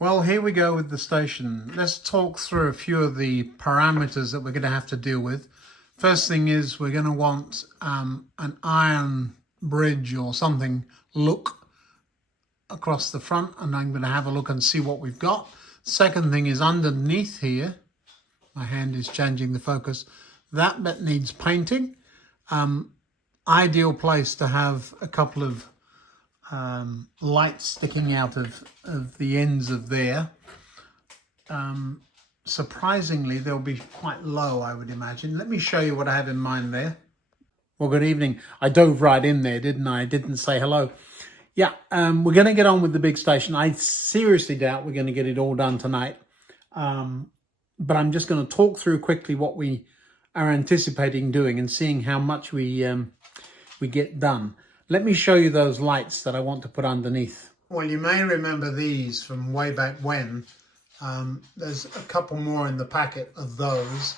Well, here we go with the station. Let's talk through a few of the parameters that we're going to have to deal with. First thing is we're going to want an iron bridge or something look across the front, and I'm going to have a look and see what we've got. Second thing is underneath here, my hand is changing the focus, that bit needs painting. Ideal place to have a couple of lights sticking out of the ends of there. Surprisingly, they'll be quite low, I would imagine. Let me show you what I have in mind there. Well, good evening. I dove right in there, didn't I? I didn't say hello. Yeah, we're going to get on with the big station. I seriously doubt we're going to get it all done tonight. But I'm just going to talk through quickly what we are anticipating doing and seeing how much we get done. Let me show you those lights that I want to put underneath. Well, you may remember these from way back when. There's a couple more in the packet of those,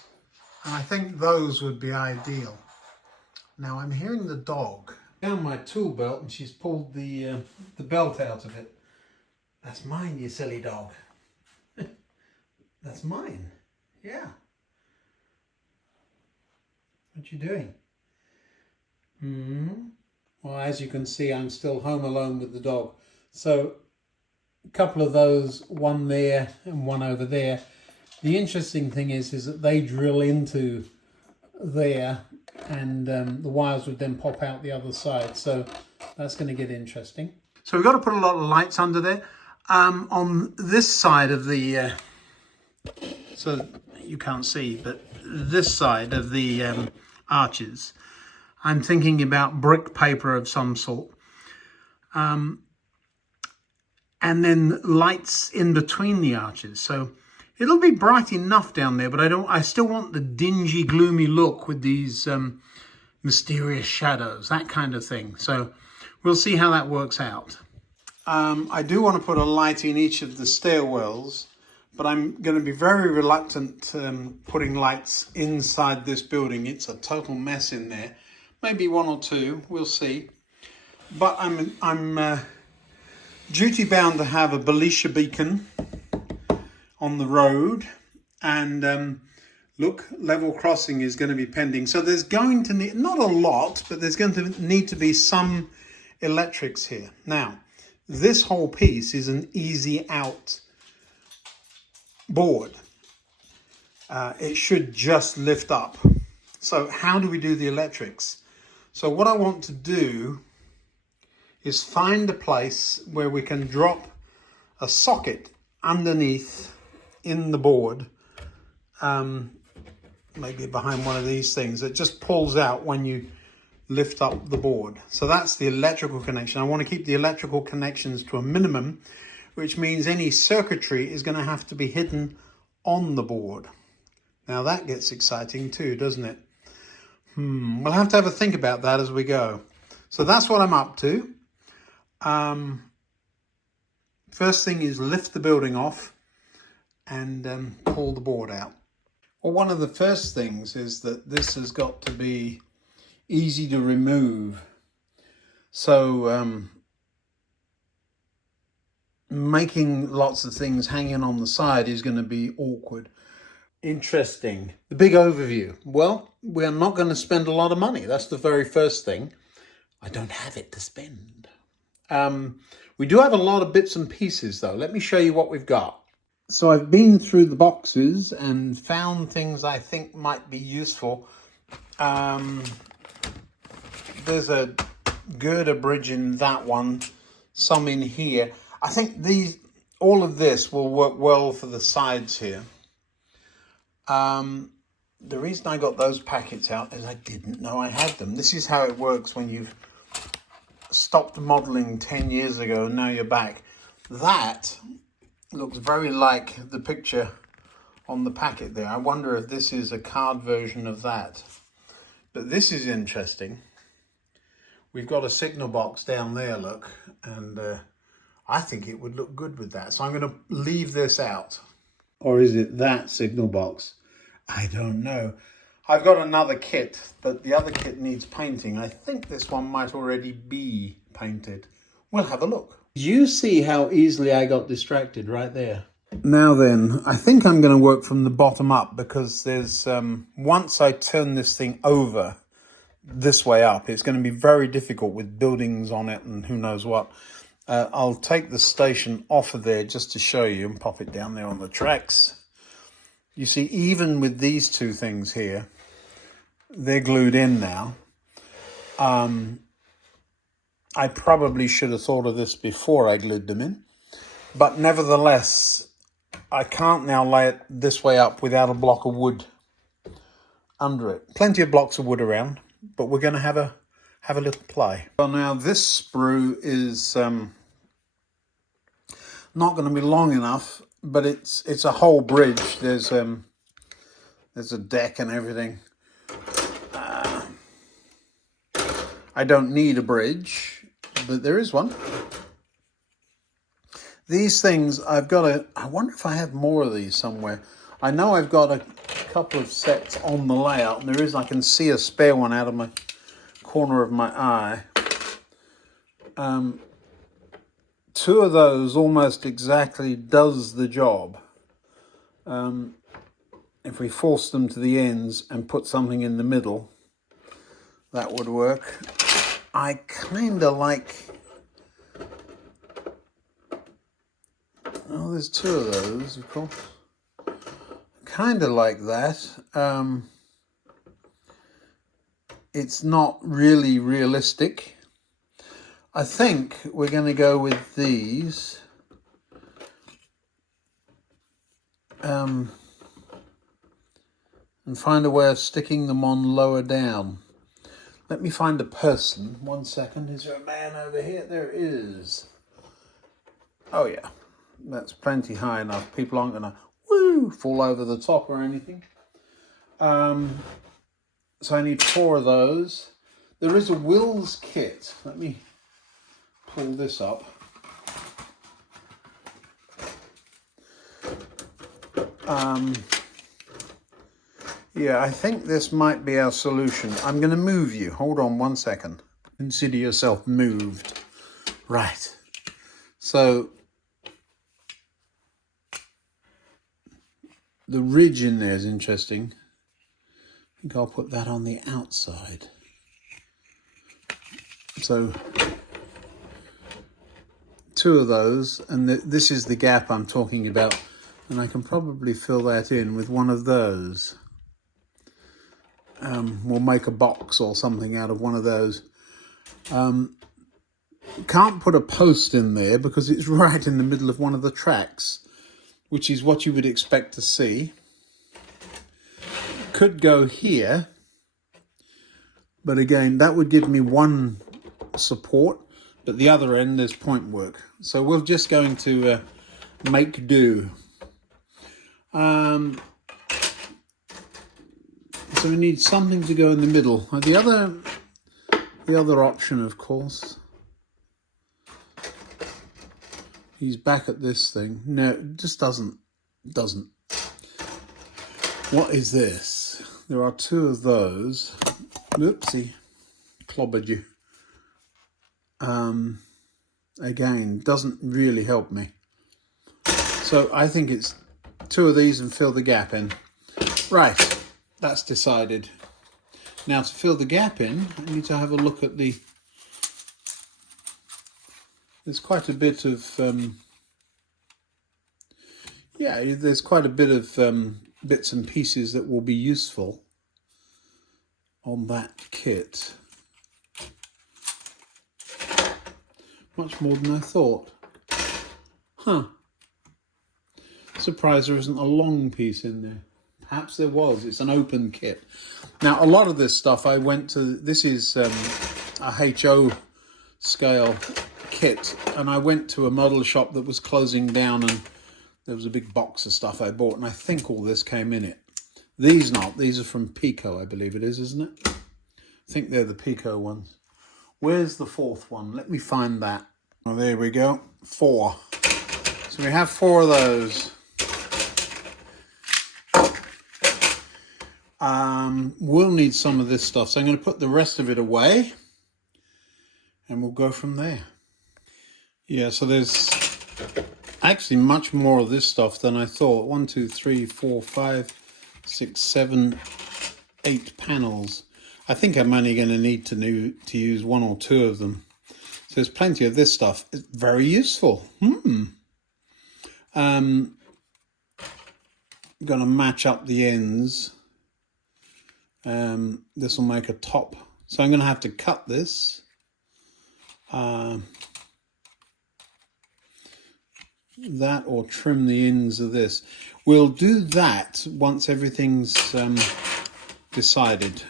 and I think those would be ideal. Now I'm hearing the dog. Down my tool belt, and she's pulled the belt out of it. That's mine, you silly dog. That's mine. Yeah. What you doing? Well, as you can see, I'm still home alone with the dog. So a couple of those, one there and one over there. The interesting thing is that they drill into there, and the wires would then pop out the other side. So that's going to get interesting. So we've got to put a lot of lights under there. On this side of the, so you can't see, but this side of the arches, I'm thinking about brick paper of some sort. And then lights in between the arches. So it'll be bright enough down there, but I still want the dingy, gloomy look with these mysterious shadows, that kind of thing. So we'll see how that works out. I do want to put a light in each of the stairwells, but I'm going to be very reluctant putting lights inside this building. It's a total mess in there. Maybe one or two, we'll see. But I'm duty bound to have a Belisha beacon on the road, and look, level crossing is going to be pending. So there's going to need, not a lot, but there's going to need to be some electrics here. Now, this whole piece is an easy out board. It should just lift up. So how do we do the electrics? So what I want to do is find a place where we can drop a socket underneath in the board, maybe behind one of these things that just pulls out when you lift up the board. So that's the electrical connection. I want to keep the electrical connections to a minimum, which means any circuitry is going to have to be hidden on the board. Now that gets exciting too, doesn't it? We'll have to think about that as we go. So that's what I'm up to. First thing is lift the building off and pull the board out. Well, one of the first things is that this has got to be easy to remove. So making lots of things hanging on the side is going to be awkward. Interesting. The big overview. Well, we're not going to spend a lot of money. That's the very first thing. I don't have it to spend. We do have a lot of bits and pieces though. Let me show you what we've got. So I've been through the boxes and found things I think might be useful. There's a girder bridge in that one, some in here. I think all of this will work well for the sides here. The reason I got those packets out is I didn't know I had them. This is how it works when you've stopped modeling 10 years ago and now you're back. That looks very like the picture on the packet there. I wonder if this is a card version of that. But this is interesting. We've got a signal box down there, look, and I think it would look good with that. So I'm going to leave this out. Or is it that signal box? I don't know. I've got another kit, but the other kit needs painting. I think this one might already be painted. We'll have a look. You see how easily I got distracted right there. Now then, I think I'm going to work from the bottom up because there's, once I turn this thing over this way up, it's going to be very difficult with buildings on it and who knows what. I'll take the station off of there just to show you and pop it down there on the tracks. You see, even with these two things here, they're glued in now. I probably should have thought of this before I glued them in, but nevertheless, I can't now lay it this way up without a block of wood under it. Plenty of blocks of wood around, but we're going to have a little play. Well, now this sprue is not going to be long enough, but it's a whole bridge. There's a deck and everything. I don't need a bridge, but there is one. These things, I wonder if I have more of these somewhere. I know I've got a couple of sets on the layout, and I can see a spare one out of my corner of my eye. Two of those almost exactly does the job. If we force them to the ends and put something in the middle, that would work. I kind of like... Oh, there's two of those, of course. Kind of like that. It's not really realistic. I think we're going to go with these. And find a way of sticking them on lower down. Let me find a person. 1 second. Is there a man over here? There is. Oh yeah. That's plenty high enough. People aren't going to fall over the top or anything. So I need 4 of those. There is a Wills kit. Let me pull this up. Yeah, I think this might be our solution. I'm going to move you. Hold on 1 second. Consider yourself moved. Right. So the ridge in there is interesting. I think I'll put that on the outside. So 2 of those, and this is the gap I'm talking about, and I can probably fill that in with one of those. We'll make a box or something out of one of those. Can't put a post in there because it's right in the middle of one of the tracks, which is what you would expect to see. Could go here, but again, that would give me one support, but the other end there's point work. So we're just going to make do. So we need something to go in the middle. The other option, of course. He's back at this thing. No, it just doesn't. What is this? There are 2 of those. Oopsie, clobbered you. Again, doesn't really help me. So I think it's 2 of these and fill the gap in. Right, that's decided. Now to fill the gap in, I need to have a look at the... There's quite a bit of... there's quite a bit of bits and pieces that will be useful on that kit. Much more than I thought. Huh. Surprised there isn't a long piece in there. Perhaps there was. It's an open kit. Now, a lot of this stuff I went to... This is a HO scale kit. And I went to a model shop that was closing down and there was a big box of stuff I bought. And I think all this came in it. These not. These are from Pico, I believe it is, isn't it? I think they're the Pico ones. Where's the 4th one? Let me find that. Oh, there we go. 4. So we have 4 of those. We'll need some of this stuff. So I'm going to put the rest of it away. And we'll go from there. Yeah, so there's actually much more of this stuff than I thought. 1, 2, 3, 4, 5, 6, 7, 8 panels. I think I'm only going to need to use 1 or 2 of them. So there's plenty of this stuff. It's very useful. Going to match up the ends. This will make a top. So I'm going to have to cut this. That or trim the ends of this. We'll do that once everything's decided.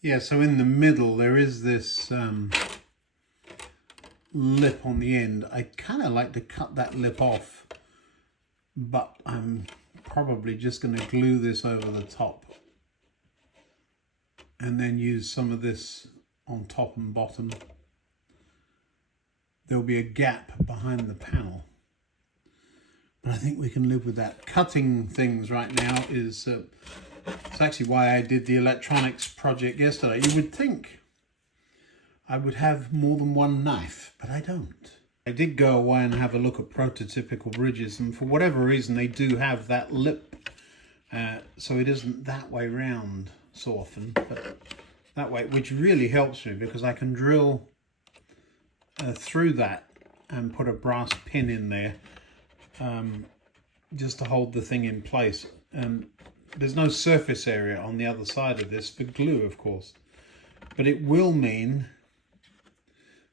Yeah, so in the middle there is this lip on the end. I kind of like to cut that lip off, but I'm probably just going to glue this over the top and then use some of this on top and bottom. There'll be a gap behind the panel, but I think we can live with that. Cutting things right now is it's actually why I did the electronics project yesterday. You would think I would have more than one knife, but I don't. I did go away and have a look at prototypical bridges, and for whatever reason they do have that lip, so it isn't that way round so often, but that way, which really helps me because I can drill through that and put a brass pin in there just to hold the thing in place. There's no surface area on the other side of this for glue, of course, but it will mean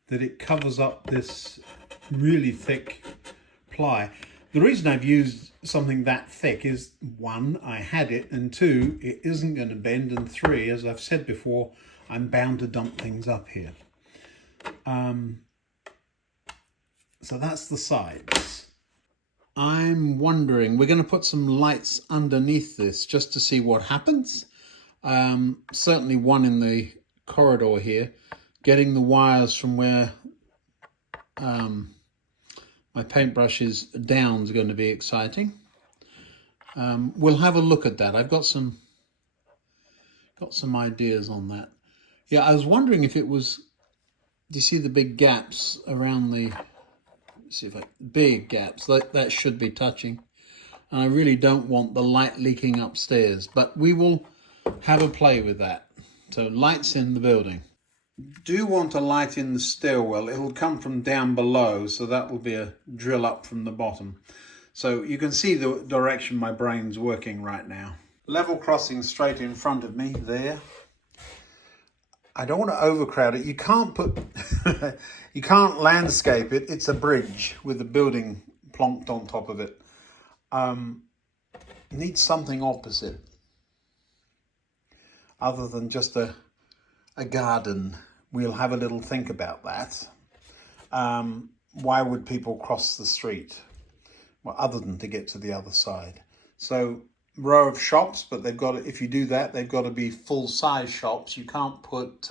that it covers up this really thick ply. The reason I've used something that thick is 1, I had it, and 2, it isn't going to bend, and 3, as I've said before, I'm bound to dump things up here. So that's the sides. I'm wondering, we're going to put some lights underneath this just to see what happens. Certainly one in the corridor here. Getting the wires from where my paintbrush is down is going to be exciting. We'll have a look at that. I've got some ideas on that. Yeah, I was wondering if it was, do you see the big gaps around the, see if big gaps, that should be touching. And I really don't want the light leaking upstairs, but we will have a play with that. So lights in the building. Do want a light in the stairwell. It'll come from down below, so that will be a drill up from the bottom. So you can see the direction my brain's working right now. Level crossing straight in front of me there. I don't want to overcrowd it. You can't put, you can't landscape it. It's a bridge with a building plonked on top of it. Needs something opposite, other than just a garden. We'll have a little think about that. Why would people cross the street? Well, other than to get to the other side. So row of shops, but they've got to, if you do that, they've got to be full-size shops. You can't put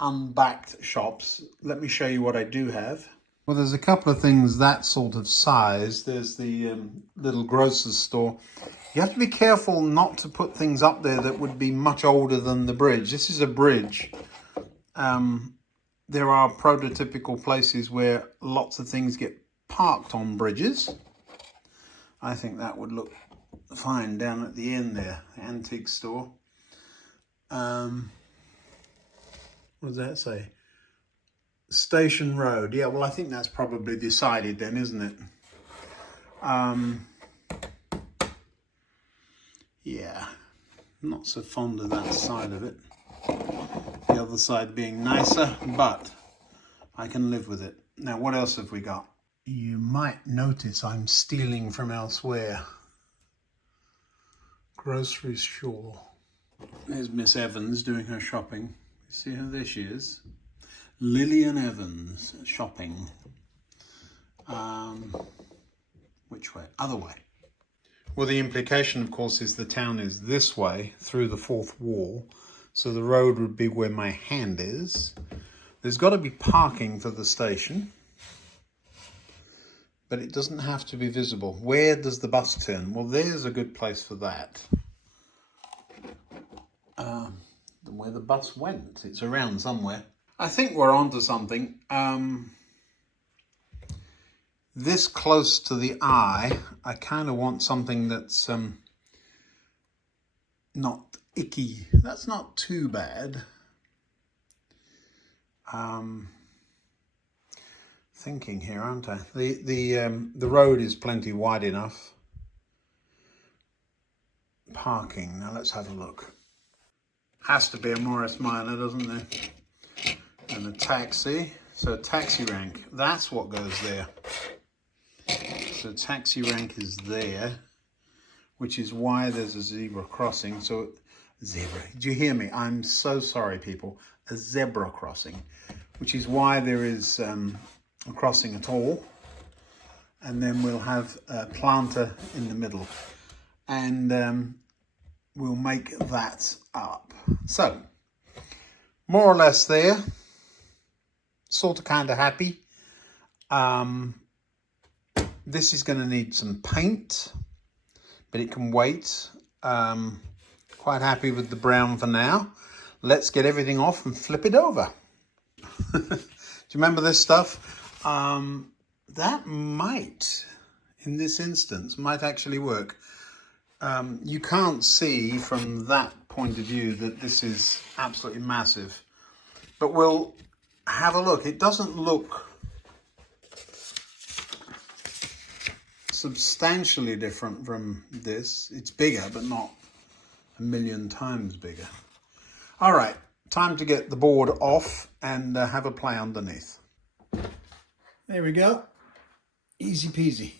unbacked shops. Let me show you what I do have. Well, there's a couple of things that sort of size. There's the little grocer's store. You have to be careful not to put things up there that would be much older than the bridge. This is a bridge. There are prototypical places where lots of things get parked on bridges. I think that would look fine down at the end there, the antique store. What does that say? Station Road. Yeah, well, I think that's probably decided then, isn't it? Yeah, not so fond of that side of it. The other side being nicer, but I can live with it. Now, what else have we got? You might notice I'm stealing from elsewhere. Grocery store. There's Miss Evans doing her shopping. See her? There she is. Lillian Evans shopping. Which way? Other way. Well, the implication, of course, is the town is this way through the fourth wall. So the road would be where my hand is. There's got to be parking for the station, but it doesn't have to be visible. Where does the bus turn? Well, there's a good place for that. Where the bus went. It's around somewhere. I think we're onto something. This close to the eye, I kind of want something that's not icky. That's not too bad. Thinking here, aren't I? The road is plenty wide enough. Parking. Now let's have a look. Has to be a Morris Minor, doesn't there? And a taxi. So taxi rank. That's what goes there. So taxi rank is there, which is why there's a zebra crossing. So zebra. Do you hear me? I'm so sorry, people. A zebra crossing, which is why there is a crossing at all. And then we'll have a planter in the middle. And we'll make that up. So, more or less there. Sort of kind of happy. This is going to need some paint, but it can wait. Quite happy with the brown for now. Let's get everything off and flip it over. Do you remember this stuff? That might, in this instance, might actually work. You can't see from that point of view that this is absolutely massive, but we'll have a look. It doesn't look substantially different from this. It's bigger, but not a million times bigger. All right, time to get the board off and have a play underneath. There we go. Easy peasy.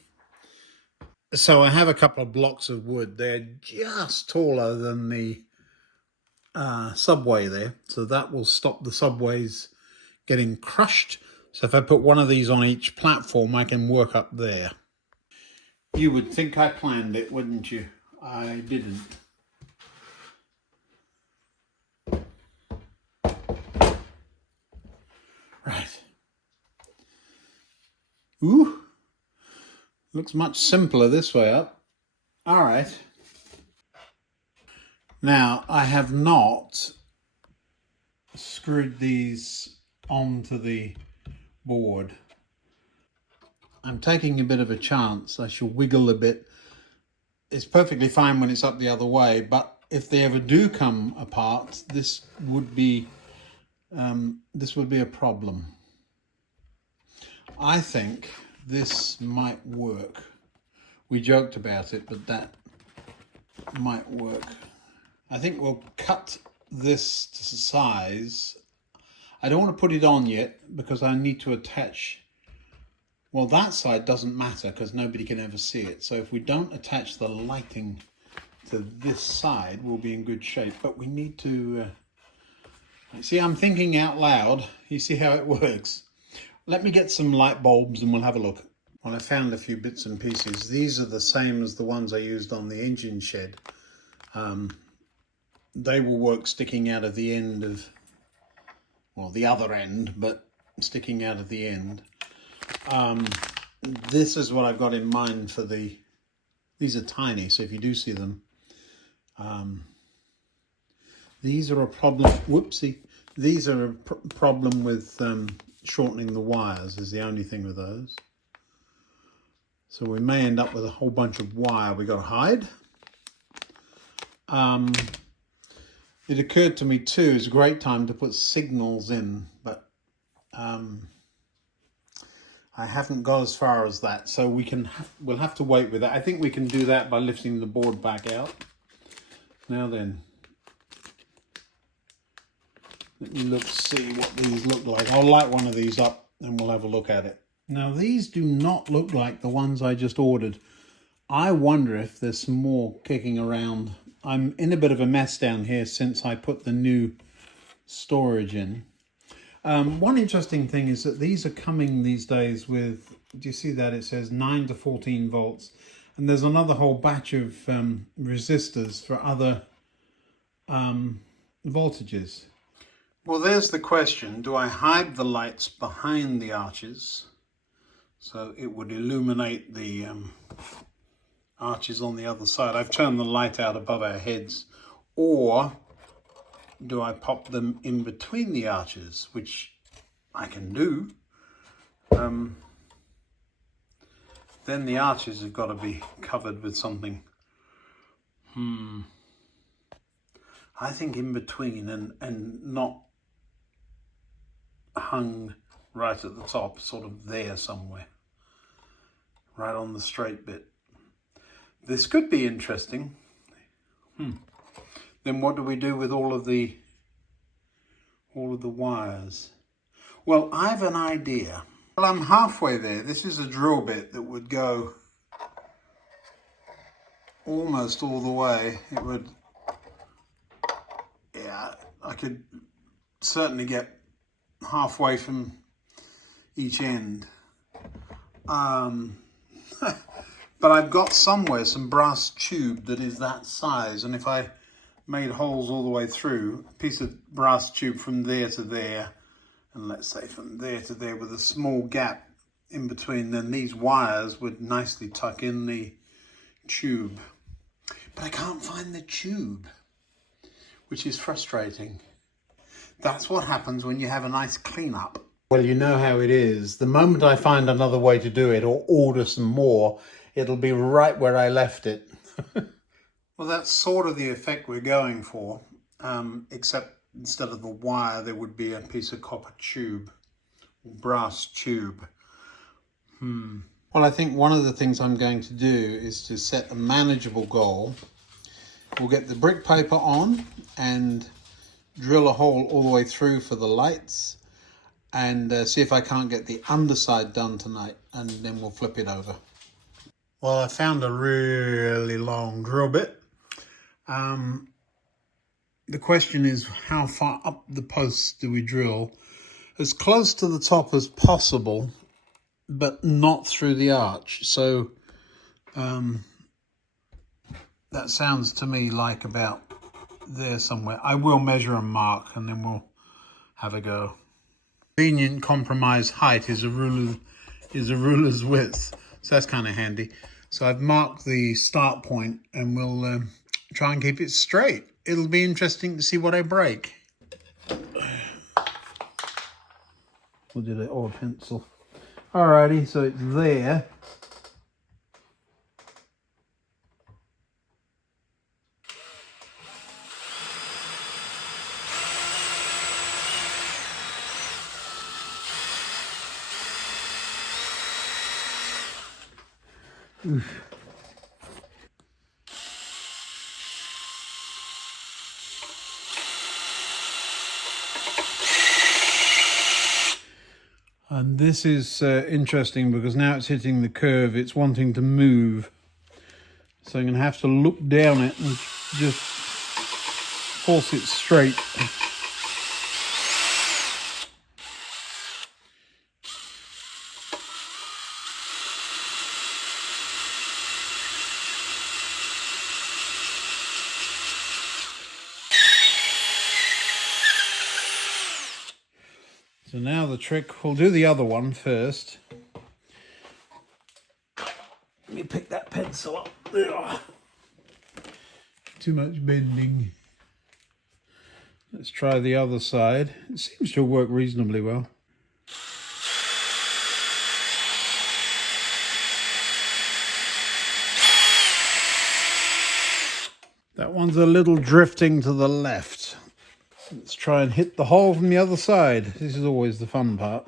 So I have a couple of blocks of wood. They're just taller than the subway there. So that will stop the subways getting crushed. So if I put one of these on each platform, I can work up there. You would think I planned it, wouldn't you? I didn't. Right. Ooh. Looks much simpler this way up. All right. Now, I have not screwed these onto the board. I'm taking a bit of a chance. I shall wiggle a bit. It's perfectly fine when it's up the other way, but if they ever do come apart, this would be a problem. I think this might work. We joked about it, but that might work. I think we'll cut this to size. I don't want to put it on yet because I need to attach. Well, that side doesn't matter because nobody can ever see it. So if we don't attach the lighting to this side, we'll be in good shape. But we need to... see, I'm thinking out loud. You see how it works? Let me get some light bulbs and we'll have a look. Well, I found a few bits and pieces. These are the same as the ones I used on the engine shed. They will work sticking out of the end of, well, the other end, but sticking out of the end. This is what I've got in mind for these are tiny, so if you do see them, these are a problem, whoopsie, these are a problem with shortening the wires is the only thing with those. So we may end up with a whole bunch of wire we got to hide. It occurred to me too, it's a great time to put signals in, but I haven't got as far as that, so we'll have to wait with that. I think we can do that by lifting the board back out. Now then, let me see what these look like. I'll light one of these up and we'll have a look at it. Now these do not look like the ones I just ordered. I wonder if there's some more kicking around. I'm in a bit of a mess down here since I put the new storage in. One interesting thing is that these are coming these days with, do you see that? It says 9 to 14 volts. And there's another whole batch of resistors for other voltages. Well, there's the question. Do I hide the lights behind the arches so it would illuminate the arches on the other side? I've turned the light out above our heads. Or do I pop them in between the arches, which I can do. Then the arches have got to be covered with something. I think in between and not hung right at the top, sort of there somewhere, right on the straight bit. This could be interesting. Then what do we do with all of the wires? Well, I have an idea. Well, I'm halfway there. This is a drill bit that would go almost all the way. It would, yeah, I could certainly get halfway from each end. But I've got somewhere some brass tube that is that size, and if I made holes all the way through, a piece of brass tube from there to there, and let's say from there to there with a small gap in between, then these wires would nicely tuck in the tube. But I can't find the tube, which is frustrating. That's what happens when you have a nice cleanup. Well, you know how it is. The moment I find another way to do it or order some more, it'll be right where I left it. Well, that's sort of the effect we're going for, except instead of the wire, there would be a piece of copper tube, brass tube. Well, I think one of the things I'm going to do is to set a manageable goal. We'll get the brick paper on and drill a hole all the way through for the lights, and see if I can't get the underside done tonight, and then we'll flip it over. Well, I found a really long drill bit. The question is, how far up the posts do we drill? As close to the top as possible, but not through the arch. So that sounds to me like about there somewhere. I will measure and mark, and then we'll have a go. Convenient compromise height is a ruler's width, so that's kind of handy. So I've marked the start point, and we'll try and keep it straight. It'll be interesting to see what I break. We'll do the old pencil. Alrighty, so it's there. Oof. And this is interesting because now it's hitting the curve, it's wanting to move. So I'm going to have to look down it and just force it straight. So now the trick, we'll do the other one first. Let me pick that pencil up. Ugh. Too much bending. Let's try the other side. It seems to work reasonably well. That one's a little drifting to the left. Let's try and hit the hole from the other side. This is always the fun part.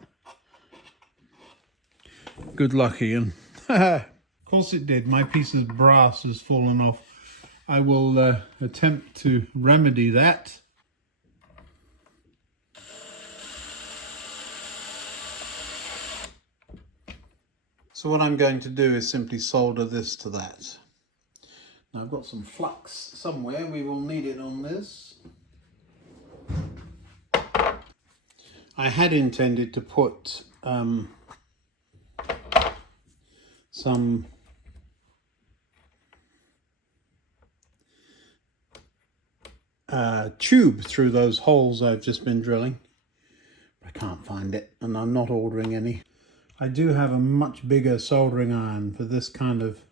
Good luck, Ian. Of course it did. My piece of brass has fallen off. I will attempt to remedy that. So what I'm going to do is simply solder this to that. Now I've got some flux somewhere. We will need it on this. I had intended to put some tube through those holes I've just been drilling. I can't find it, and I'm not ordering any. I do have a much bigger soldering iron for this kind of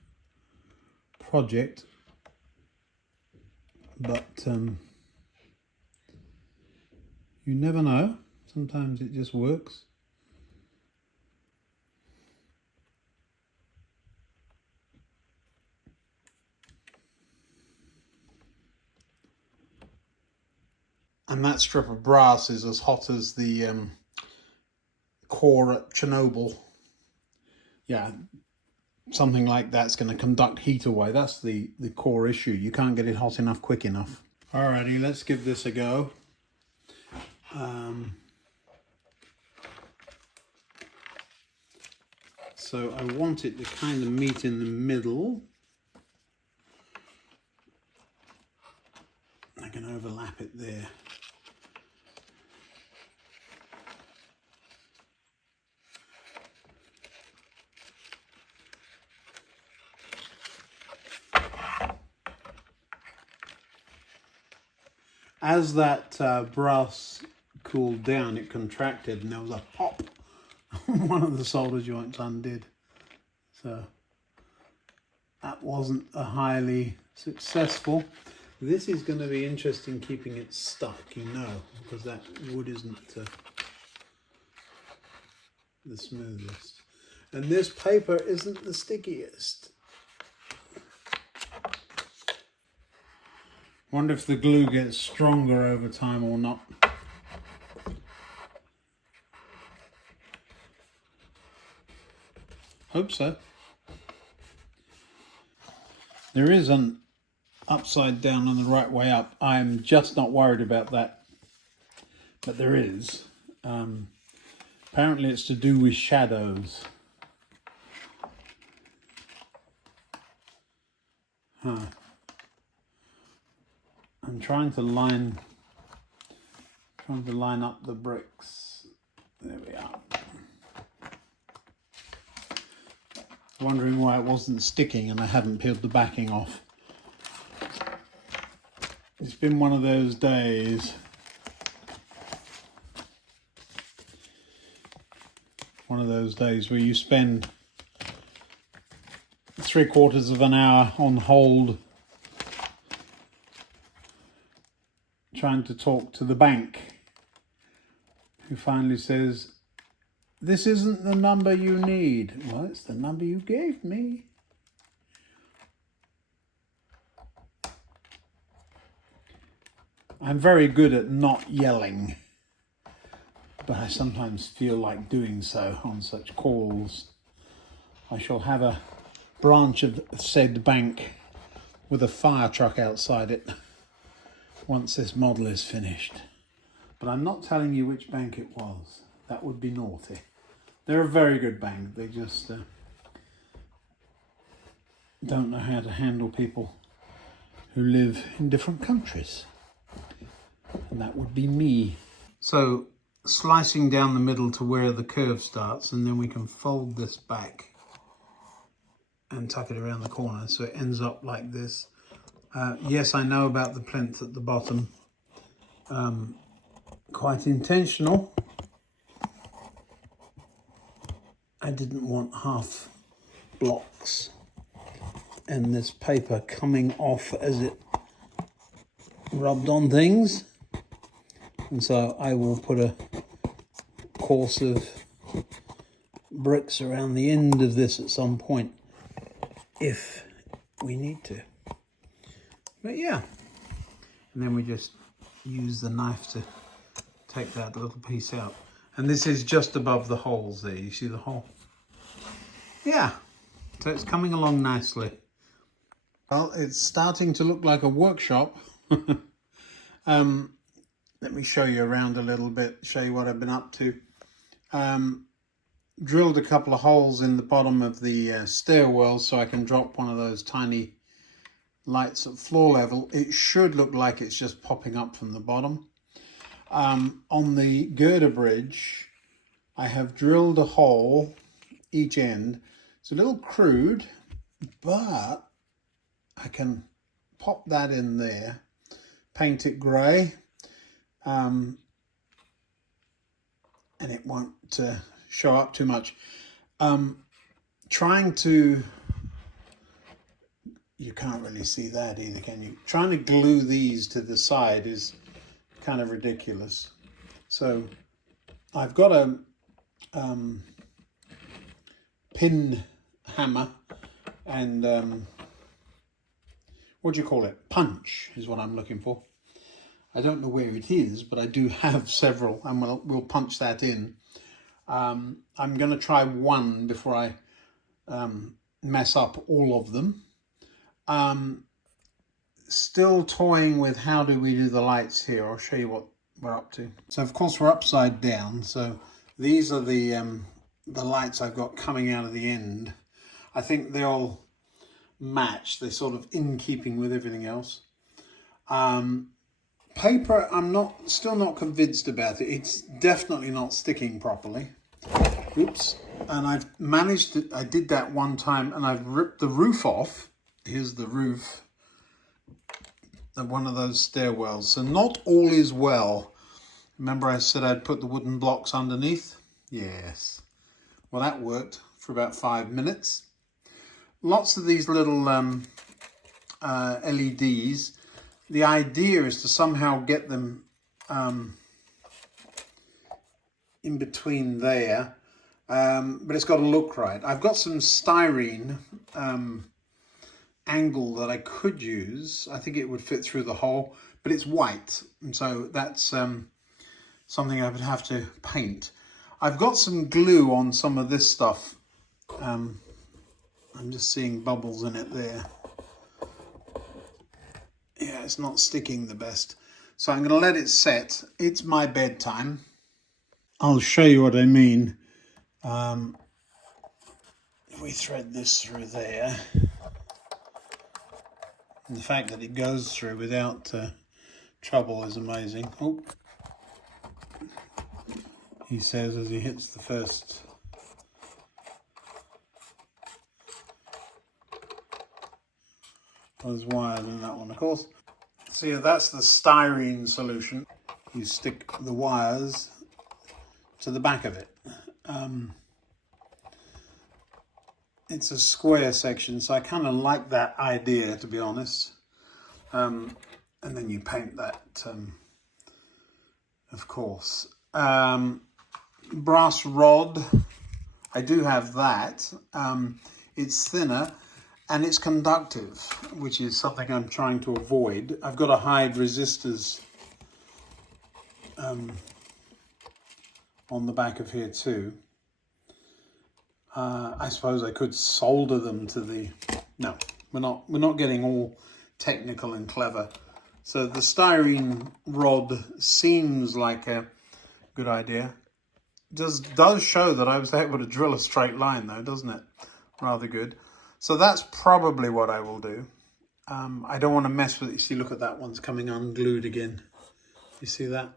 project, but You never know. Sometimes it just works. And that strip of brass is as hot as the core at Chernobyl. Yeah, something like that's going to conduct heat away. That's the core issue. You can't get it hot enough quick enough. Alrighty, let's give this a go. So I want it to kind of meet in the middle. I can overlap it there. As that brass cooled down, it contracted and there was a pop. One of the solder joints undid. So that wasn't a highly successful. This is going to be interesting keeping it stuck, you know, because that wood isn't the smoothest. And this paper isn't the stickiest. Wonder if the glue gets stronger over time or not. Hope so. There is an upside down and the right way up. I'm just not worried about that, but there is. Apparently it's to do with shadows. I'm trying to line up the bricks. There we are. Wondering why it wasn't sticking and I hadn't peeled the backing off. It's been one of those days. One of those days where you spend 3/4 of an hour on hold trying to talk to the bank, who finally says, "This isn't the number you need." Well, it's the number you gave me. I'm very good at not yelling, but I sometimes feel like doing so on such calls. I shall have a branch of said bank with a fire truck outside it once this model is finished. But I'm not telling you which bank it was. That would be naughty. They're a very good bank. They just don't know how to handle people who live in different countries. And that would be me. So slicing down the middle to where the curve starts, and then we can fold this back and tuck it around the corner so it ends up like this. Yes, I know about the plinth at the bottom. Quite intentional. I didn't want half blocks and this paper coming off as it rubbed on things. And so I will put a course of bricks around the end of this at some point if we need to. But yeah, and then we just use the knife to take that little piece out. And this is just above the holes there. You see the hole? Yeah, so it's coming along nicely. Well, it's starting to look like a workshop. Let me show you around a little bit, show you what I've been up to. Drilled a couple of holes in the bottom of the stairwell so I can drop one of those tiny lights at floor level. It should look like it's just popping up from the bottom. On the girder bridge, I have drilled a hole each end. It's a little crude, but I can pop that in there, paint it grey, and it won't show up too much. Trying to, you can't really see that either, can you? Trying to glue these to the side is kind of ridiculous. So I've got a pin hammer and what do you call it? Punch is what I'm looking for. I don't know where it is, but I do have several, and we'll punch that in. I'm going to try one before I mess up all of them. Still toying with how do we do the lights here. I'll show you what we're up to. So of course we're upside down. So these are the lights I've got coming out of the end. I think they all match. They're sort of in keeping with everything else. Paper, I'm still not convinced about it. It's definitely not sticking properly. Oops. And I've managed to, I did that one time and I've ripped the roof off. Here's the roof of one of those stairwells. So not all is well. Remember I said I'd put the wooden blocks underneath? Yes. Well, that worked for about 5 minutes. Lots of these little LEDs. The idea is to somehow get them in between there, but it's got to look right. I've got some styrene angle that I could use. I think it would fit through the hole, but it's white, and so that's something I would have to paint. I've got some glue on some of this stuff. I'm just seeing bubbles in it there. Yeah, it's not sticking the best. So I'm going to let it set. It's my bedtime. I'll show you what I mean. If we thread this through there, and the fact that it goes through without trouble is amazing. Oh, he says as he hits the first. There's wires in that one, of course. So yeah, that's the styrene solution. You stick the wires to the back of it. It's a square section, so I kind of like that idea, to be honest. And then you paint that, of course. Brass rod, I do have that. It's thinner. And it's conductive, which is something I'm trying to avoid. I've got to hide resistors on the back of here too. I suppose I could solder them to the... No, we're not getting all technical and clever. So the styrene rod seems like a good idea. Does show that I was able to drill a straight line though, doesn't it? Rather good. So that's probably what I will do. I don't want to mess with it. You see, look at that one's coming unglued again. You see that?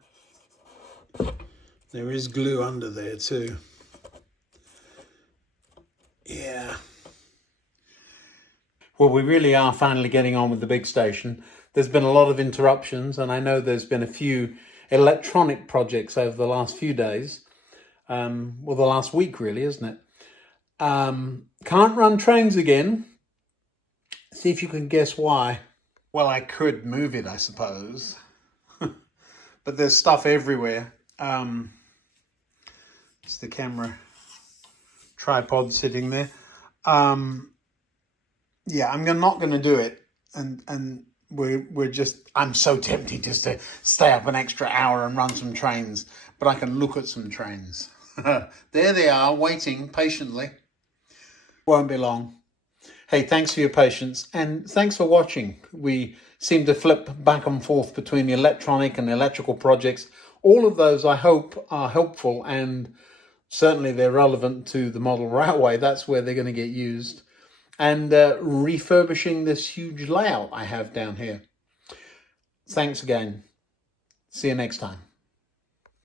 There is glue under there too. Yeah. Well, we really are finally getting on with the big station. There's been a lot of interruptions, and I know there's been a few electronic projects over the last few days. Well, the last week really, isn't it? Can't run trains again. See if you can guess why. Well, I could move it, I suppose. But there's stuff everywhere. It's the camera tripod sitting there. Yeah, I'm not going to do it. And we're just, I'm so tempted just to stay up an extra hour and run some trains. But I can look at some trains. There they are, waiting patiently. Won't be long. Hey, thanks for your patience and thanks for watching. We seem to flip back and forth between the electronic and electrical projects. All of those, I hope, are helpful and certainly they're relevant to the model railway. That's where they're going to get used. And refurbishing this huge layout I have down here. Thanks again. See you next time.